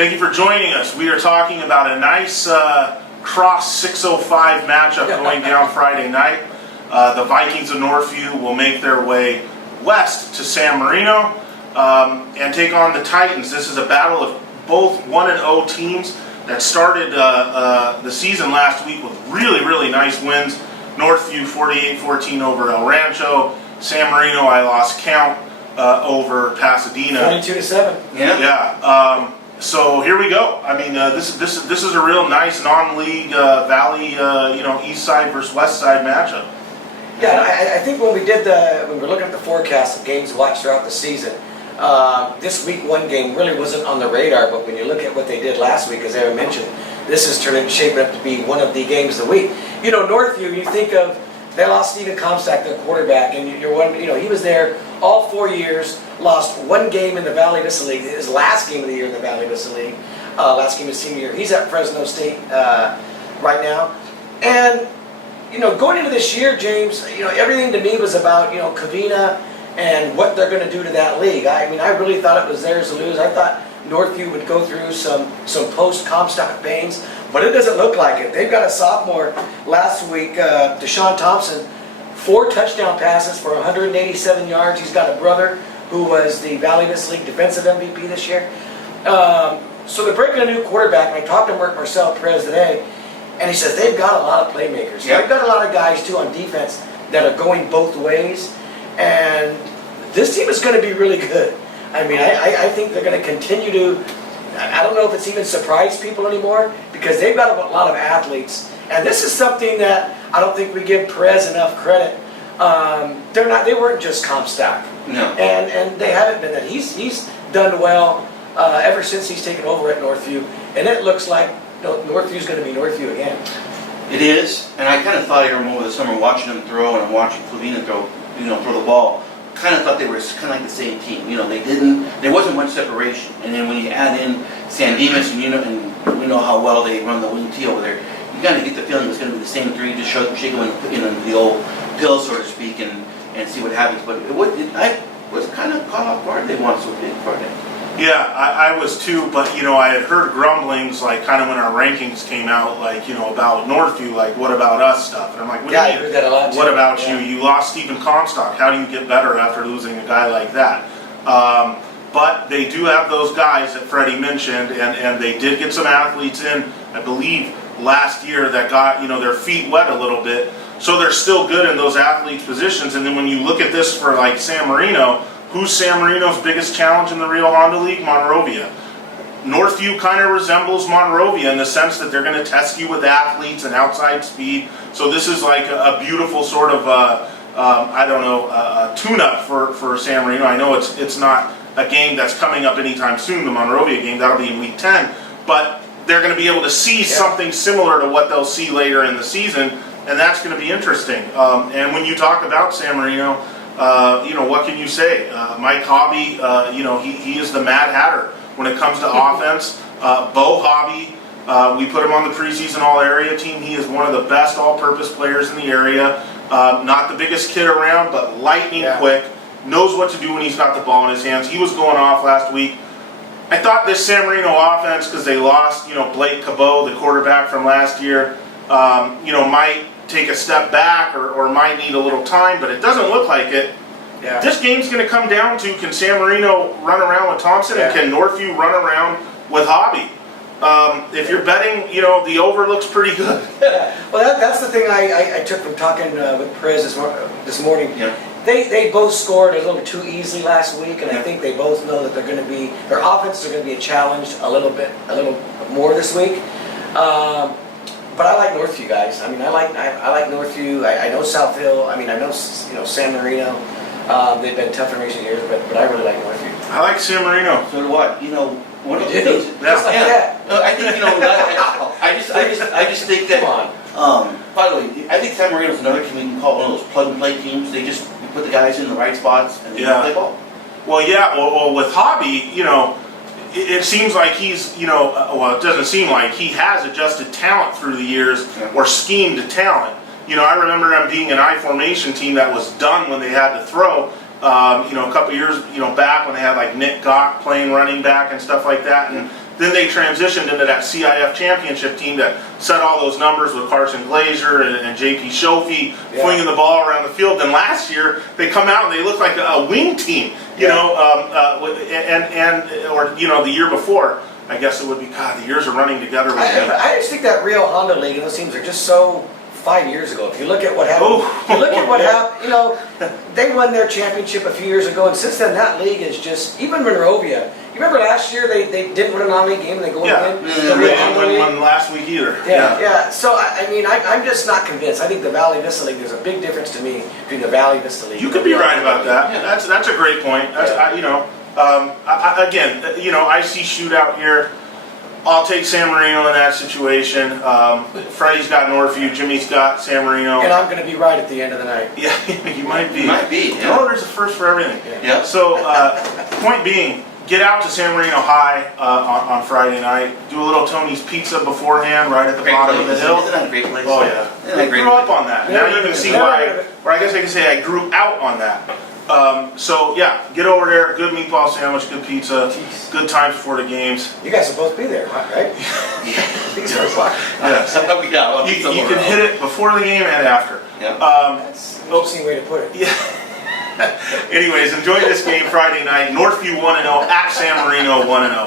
Thank you for joining us. We are talking about a nice cross 605 matchup going down Friday night. The Vikings of Northview will make their way west to San Marino and take on the Titans. This is a battle of both 1-0 teams that started the season last week with really nice wins. Northview 48-14 over El Rancho. San Marino, I lost count, over Pasadena. 22-7. Yeah. So here we go. I mean, this is a real nice non-league Valley, East Side versus West Side matchup. Yeah, I think when we're looking at the forecast of games watched throughout the season, this week one game really wasn't on the radar. But when you look at what they did shaping up, as Aaron mentioned, this is shaping up to be one of the games of the week. You know, Northview, you think of, they lost Stephen Comstock, their quarterback, and he was there all 4 years, lost one game in the Valley Vista League, his last game of the year in the Valley Vista League, last game of his senior year. He's at Fresno State right now. And, going into this year, James, everything to me was about, Covina and what they're going to do to that league. I mean, I really thought it was theirs to lose. I thought Northview would go through some post-Comstock pains, but it doesn't look like it. They've got a sophomore last week, Deshaun Thompson, 4 touchdown passes for 187 yards. He's got a brother who was the Valley Vista League defensive MVP this year. So they're breaking a new quarterback, and I talked to Marcel Perez today, and he says they've got a lot of playmakers. Yep. They've got a lot of guys, too, on defense that are going both ways, and this team is going to be really good. I mean, I think they're going to continue to, I don't know if it's even surprise people anymore, because they've got a lot of athletes. And this is something that I don't think we give Perez enough credit. They weren't just Comstock. No. And they haven't been that. He's done well ever since he's taken over at Northview. And it looks like Northview's going to be Northview again. It is, and I kind of thought here over the summer watching them throw, and I'm watching Covina throw the ball. Kind of thought they were kind of like the same team. There wasn't much separation. And then when you add in San Dimas, and we know how well they run the wing T over there, you kind of get the feeling it's going to be the same three. Just shake them in the old pill, so to speak, and see what happens. But I was kind of caught off guard. They won so big for them. Yeah, I was too, but I had heard grumblings like kind of when our rankings came out, like about Northview, like what about us stuff, and I'm like, what do you mean? I heard that a lot too. What about you? You lost Stephen Comstock. How do you get better after losing a guy like that? But they do have those guys that Freddie mentioned, and they did get some athletes in, I believe, last year that got their feet wet a little bit, so they're still good in those athletes' positions. And then when you look at this for like San Marino. Who's San Marino's biggest challenge in the Rio Honda League? Monrovia. Northview kind of resembles Monrovia in the sense that they're going to test you with athletes and outside speed. So this is like a beautiful sort of, a tune-up for San Marino. I know it's not a game that's coming up anytime soon, the Monrovia game. That'll be in week 10. But they're going to be able to see something similar to what they'll see later in the season, and that's going to be interesting. And when you talk about San Marino, what can you say? Mike Hobby, he is the Mad Hatter when it comes to offense. Bo Hobby, we put him on the preseason all-area team. He is one of the best all-purpose players in the area. Not the biggest kid around, but lightning quick. Knows what to do when he's got the ball in his hands. He was going off last week. I thought this San Marino offense, because they lost, Blake Cabot, the quarterback from last year, might take a step back or might need a little time, but it doesn't look like it. Yeah. This game's going to come down to, can San Marino run around with Thompson and can Northview run around with Hobby? If you're betting, the over looks pretty good. Well, that's the thing I took from talking with Perez this morning. Yeah. They both scored a little too easily last week, and I think they both know that their offenses are going to be a challenge a little more this week. But I like Northview, guys. I mean, I like Northview. I know South Hill. I mean, I know San Marino. They've been tough in recent years, but I really like Northview. I like San Marino. So do I. One of the things. Just like that. No, I think I just think that. By the way, I think San Marino's another team you can call one of those plug-and-play teams. They just put the guys in the right spots and they play ball. Well, yeah. Well, with Hobby, it seems like he's, it doesn't seem like he has adjusted talent through the years or schemed talent. I remember him being an I-formation team that was done when they had to throw. A couple years, back when they had like Nick Gott playing running back and stuff like that, and then they transitioned into that CIF championship team that set all those numbers with Carson Glazer and JP Shofi flinging the ball around the field. Then last year they come out and they look like a wing team, you know, or you know, the year before. I guess it would be, God, the years are running together with me. I just think that Rio Honda League and those teams are just so 5 years ago. If you look at what happened, if you look at what happened, you know, they won their championship a few years ago, and since then that league is just, even Monrovia. You remember last year they didn't win a non-league game and they go in? They didn't win one last week either. Yeah. So I mean, I'm just not convinced. I think the Valley Vista League, there's a big difference to me between the Valley Vista League. You could be right about that. Yeah. That's a great point. That's, you know, again, you know, I see shootout here. I'll take San Marino in that situation. Freddie's got Northview, Jimmy's got San Marino. And I'm going to be right at the end of the night. Yeah, you might be. You might be. Yeah. Oh, there's a first for everything. Yeah. So, point being, get out to San Marino High on Friday night. Do a little Tony's Pizza beforehand, right at the bottom of the hill. Isn't that a great place? Oh yeah. I grew up on that. Now you can see why. Or I guess I can say I grew out on that. So yeah, get over there. Good meatball sandwich, good pizza, good times before the games. You guys will both be there, right? Yes. Yeah. You can hit it before the game and after. Yeah. That's an interesting way to put it. Yeah. Anyways, enjoy this game Friday night. Northview 1-0 at San Marino 1-0.